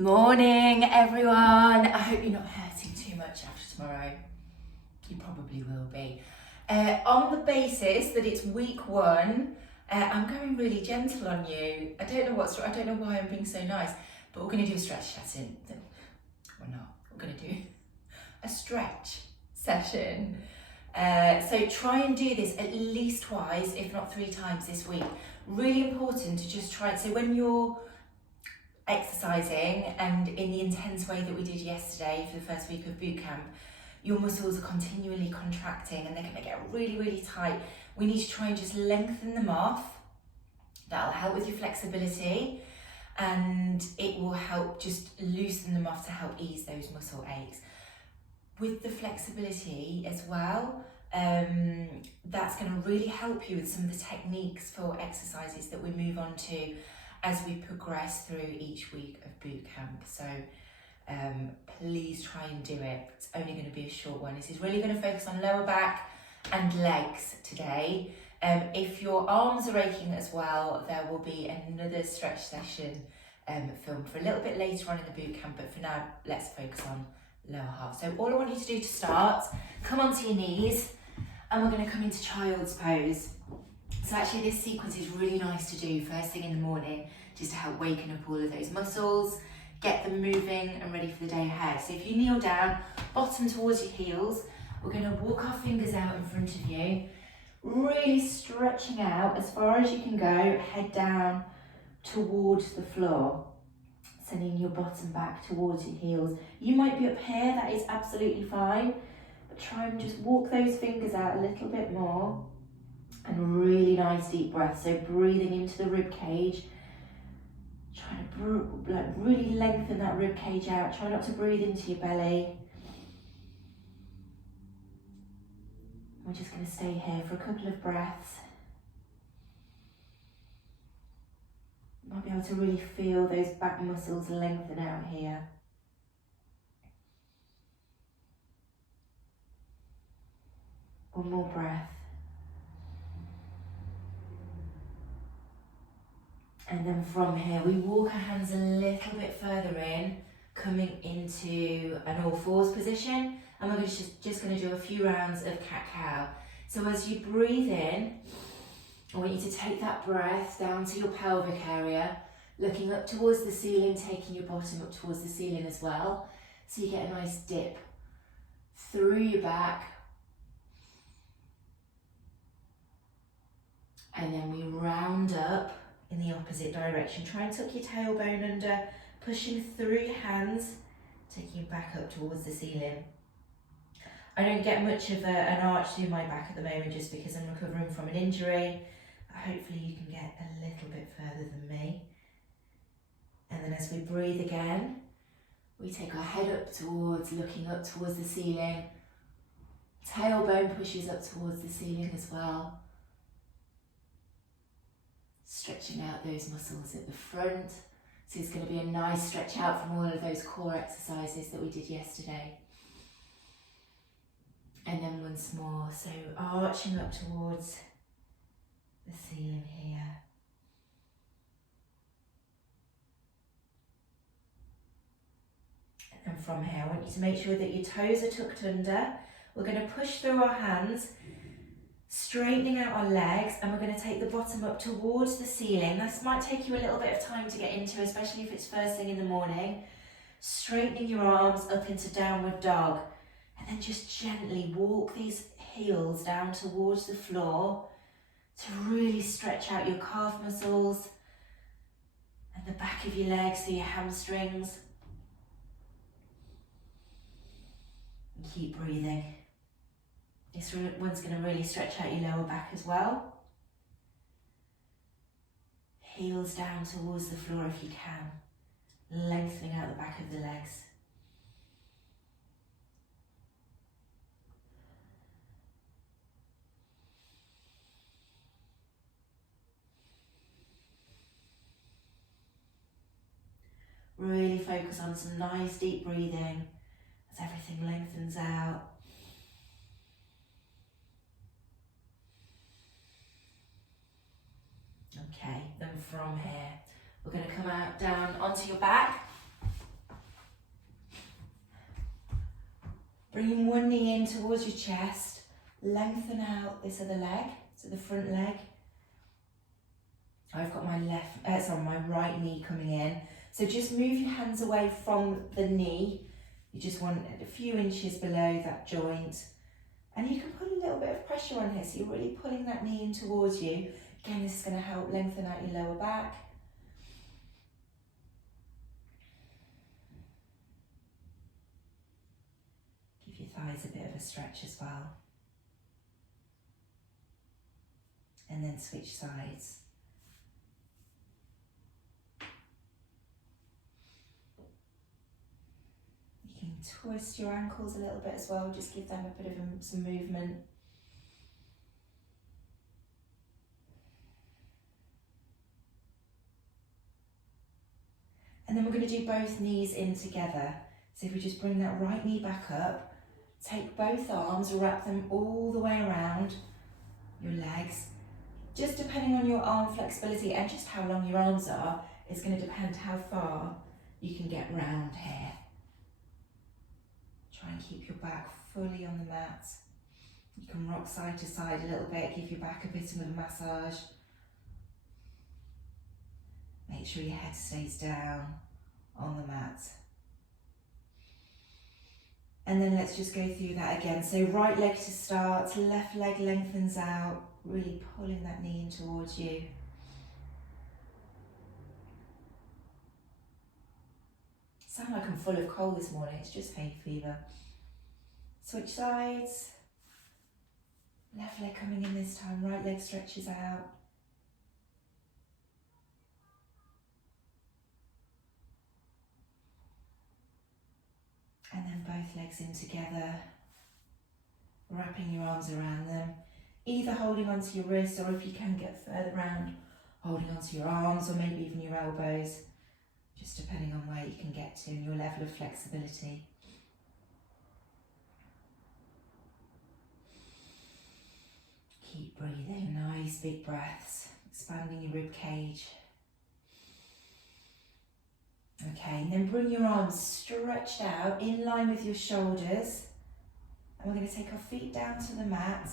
Morning, everyone. I hope you're not hurting too much after tomorrow. You probably will be. On the basis that it's week one, I'm going really gentle on you. I don't know why I'm being so nice, but we're going to do a stretch session. We're not. We're going to do a stretch session. So try and do this at least twice, if not 3 times this week. Really important to just try it. So when you're exercising and in the intense way that we did yesterday for the first week of boot camp, your muscles are continually contracting and they're going to get really, really tight. We need to try and just lengthen them off. That'll help with your flexibility and it will help just loosen them off to help ease those muscle aches. With the flexibility as well, that's going to really help you with some of the techniques for exercises that we move on to as we progress through each week of boot camp. So please try and do it. It's only going to be a short one. This is really going to focus on lower back and legs today. If your arms are aching as well, there will be another stretch session filmed for a little bit later on in the boot camp, but for now, let's focus on lower half. So all I want you to do to start, come onto your knees, and we're going to come into child's pose. So actually this sequence is really nice to do first thing in the morning, just to help waken up all of those muscles, get them moving and ready for the day ahead. So if you kneel down, bottom towards your heels, we're going to walk our fingers out in front of you, really stretching out as far as you can go, head down towards the floor, sending your bottom back towards your heels. You might be up here, that is absolutely fine, but try and just walk those fingers out a little bit more. And really nice deep breath, so breathing into the rib cage, trying to really lengthen that rib cage out. Try not to breathe into your belly. We're just going to stay here for a couple of breaths. You might be able to really feel those back muscles lengthen out here. One more breath. And then from here, we walk our hands a little bit further in, coming into an all fours position. And we're just going to do a few rounds of cat-cow. So as you breathe in, I want you to take that breath down to your pelvic area, looking up towards the ceiling, taking your bottom up towards the ceiling as well. So you get a nice dip through your back. And then we round up in the opposite direction. Try and tuck your tailbone under, pushing through your hands, taking you back up towards the ceiling. I don't get much of an arch through my back at the moment just because I'm recovering from an injury. Hopefully you can get a little bit further than me. And then as we breathe again, we take our head up towards, looking up towards the ceiling. Tailbone pushes up towards the ceiling as well. Stretching out those muscles at the front. So it's going to be a nice stretch out from all of those core exercises that we did yesterday. And then once more, so arching up towards the ceiling here. And then from here, I want you to make sure that your toes are tucked under. We're going to push through our hands, straightening out our legs, and we're going to take the bottom up towards the ceiling. This might take you a little bit of time to get into, especially if it's first thing in the morning. Straightening your arms up into downward dog, and then just gently walk these heels down towards the floor to really stretch out your calf muscles and the back of your legs, so your hamstrings. And keep breathing. This one's going to really stretch out your lower back as well. Heels down towards the floor if you can, lengthening out the back of the legs. Really focus on some nice deep breathing as everything lengthens out. Okay, then from here, we're going to come out down onto your back. Bringing one knee in towards your chest, lengthen out this other leg, so the front leg. I've got my my right knee coming in. So just move your hands away from the knee. You just want a few inches below that joint. And you can put a little bit of pressure on here, so you're really pulling that knee in towards you. Again, this is going to help lengthen out your lower back. Give your thighs a bit of a stretch as well. And then switch sides. You can twist your ankles a little bit as well, just give them a bit of some movement. And then we're going to do both knees in together. So if we just bring that right knee back up, take both arms, wrap them all the way around your legs. Just depending on your arm flexibility and just how long your arms are, is going to depend how far you can get round here. Try and keep your back fully on the mat. You can rock side to side a little bit, give your back a bit of a massage. Make sure your head stays down on the mat. And then let's just go through that again. So right leg to start, left leg lengthens out, really pulling that knee in towards you. Sound like I'm full of cold this morning, it's just hay fever. Switch sides. Left leg coming in this time, right leg stretches out. And then both legs in together, wrapping your arms around them, either holding onto your wrists, or if you can get further round, holding onto your arms or maybe even your elbows, just depending on where you can get to and your level of flexibility. Keep breathing, nice big breaths, expanding your rib cage. Okay, and then bring your arms stretched out in line with your shoulders. And we're going to take our feet down to the mat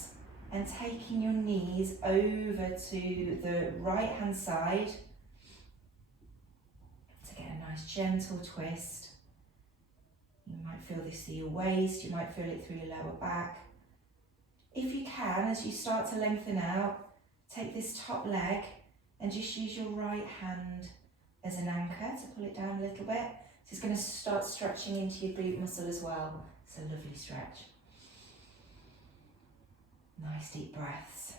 and taking your knees over to the right hand side to get a nice gentle twist. You might feel this through your waist, you might feel it through your lower back. If you can, as you start to lengthen out, take this top leg and just use your right hand as an anchor to pull it down a little bit. So it's going to start stretching into your glute muscle as well. It's a lovely stretch. Nice deep breaths.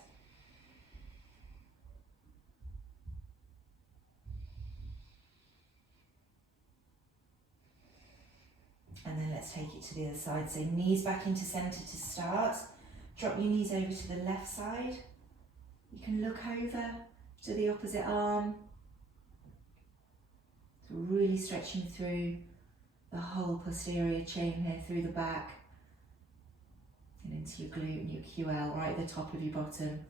And then let's take it to the other side. So knees back into centre to start. Drop your knees over to the left side. You can look over to the opposite arm. So really stretching through the whole posterior chain here, through the back and into your glute and your QL, right at the top of your bottom.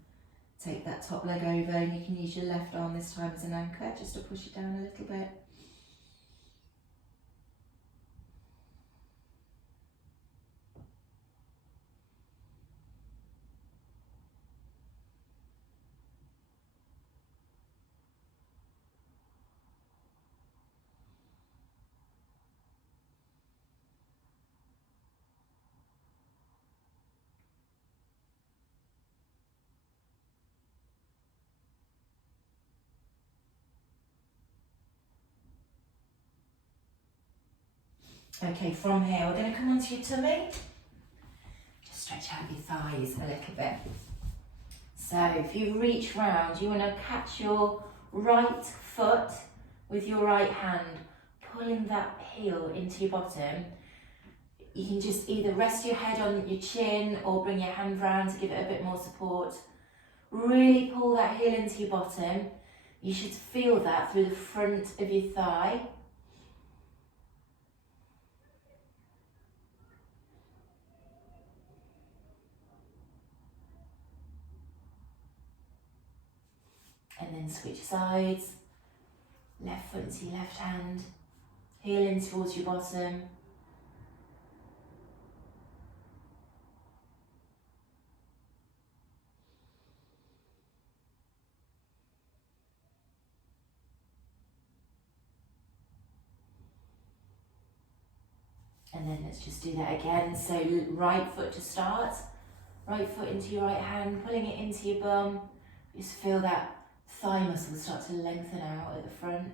Take that top leg over and you can use your left arm this time as an anchor just to push it down a little bit. Okay, from here we're going to come onto your tummy. Just stretch out your thighs a little bit. So if you reach round, you want to catch your right foot with your right hand, pulling that heel into your bottom. You can just either rest your head on your chin or bring your hand round to give it a bit more support. Really pull that heel into your bottom. You should feel that through the front of your thigh. And then switch sides, left foot into your left hand, heel in towards your bottom. And then let's just do that again. So right foot to start, right foot into your right hand, pulling it into your bum. Just feel that thigh muscle start to lengthen out at the front.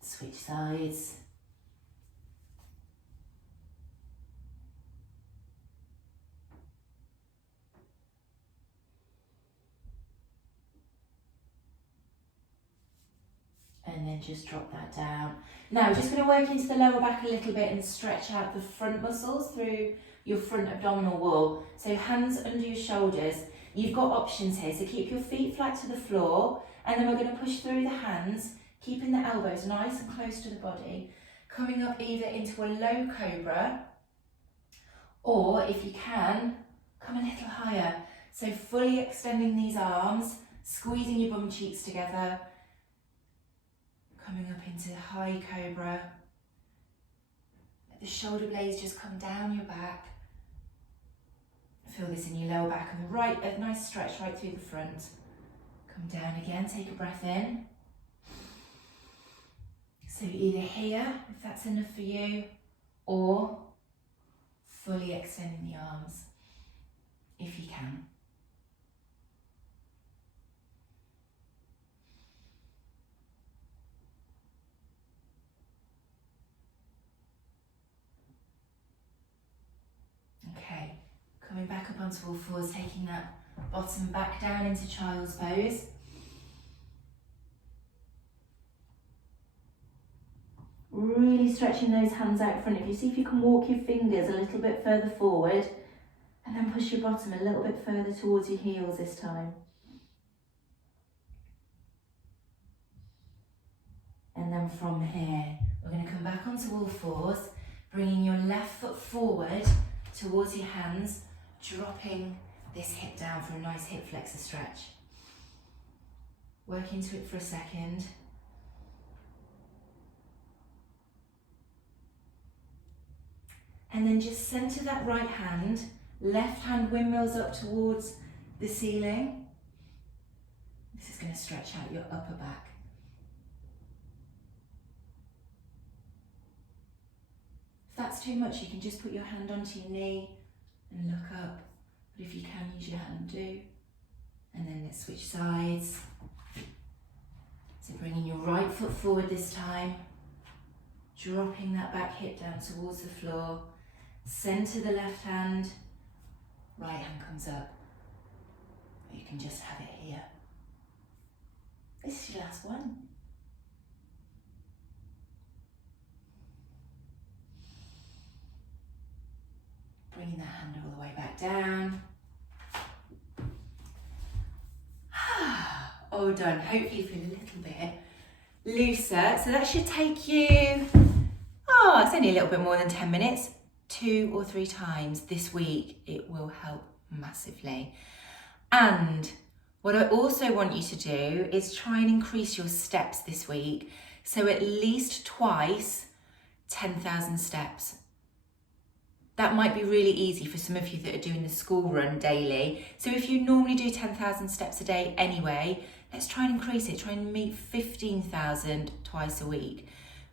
Switch sides. And then just drop that down. Now, we're just going to work into the lower back a little bit and stretch out the front muscles through your front abdominal wall. So hands under your shoulders. You've got options here, so keep your feet flat to the floor, and then we're going to push through the hands, keeping the elbows nice and close to the body, coming up either into a low cobra, or if you can, come a little higher. So fully extending these arms, squeezing your bum cheeks together, coming up into high cobra. Let the shoulder blades just come down your back. Feel this in your lower back and the right, a nice stretch right through the front. Come down again, take a breath in. So either here, if that's enough for you, or fully extending the arms, if you can. Okay, coming back up onto all fours, taking that bottom back down into child's pose. Really stretching those hands out front. If you see if you can walk your fingers a little bit further forward, and then push your bottom a little bit further towards your heels this time. And then from here, we're going to come back onto all fours, bringing your left foot forward towards your hands, dropping this hip down for a nice hip flexor stretch. Work into it for a second. And then just center that right hand, left hand windmills up towards the ceiling. This is going to stretch out your upper back. If that's too much, you can just put your hand onto your knee and look up. But if you can, use your hand, do. And then let's switch sides. So bringing your right foot forward this time, dropping that back hip down towards the floor. Center the left hand, right hand comes up. You can just have it here. This is your last one. Bringing that hand all the way back down. All done. Hopefully you feel a little bit looser. So that should take you, it's only a little bit more than 10 minutes. 2 or 3 times this week. It will help massively. And what I also want you to do is try and increase your steps this week. So at least twice, 10,000 steps. That might be really easy for some of you that are doing the school run daily. So if you normally do 10,000 steps a day anyway, let's try and increase it. Try and meet 15,000 twice a week.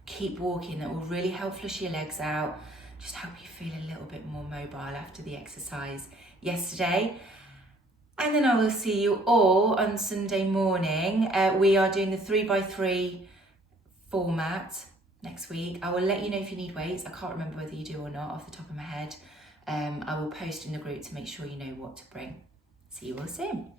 Keep walking. That will really help flush your legs out. Just help you feel a little bit more mobile after the exercise yesterday. And then I will see you all on Sunday morning. We are doing the 3x3 format next week. I will let you know if you need weights. I can't remember whether you do or not off the top of my head. I will post in the group to make sure you know what to bring. See you all soon.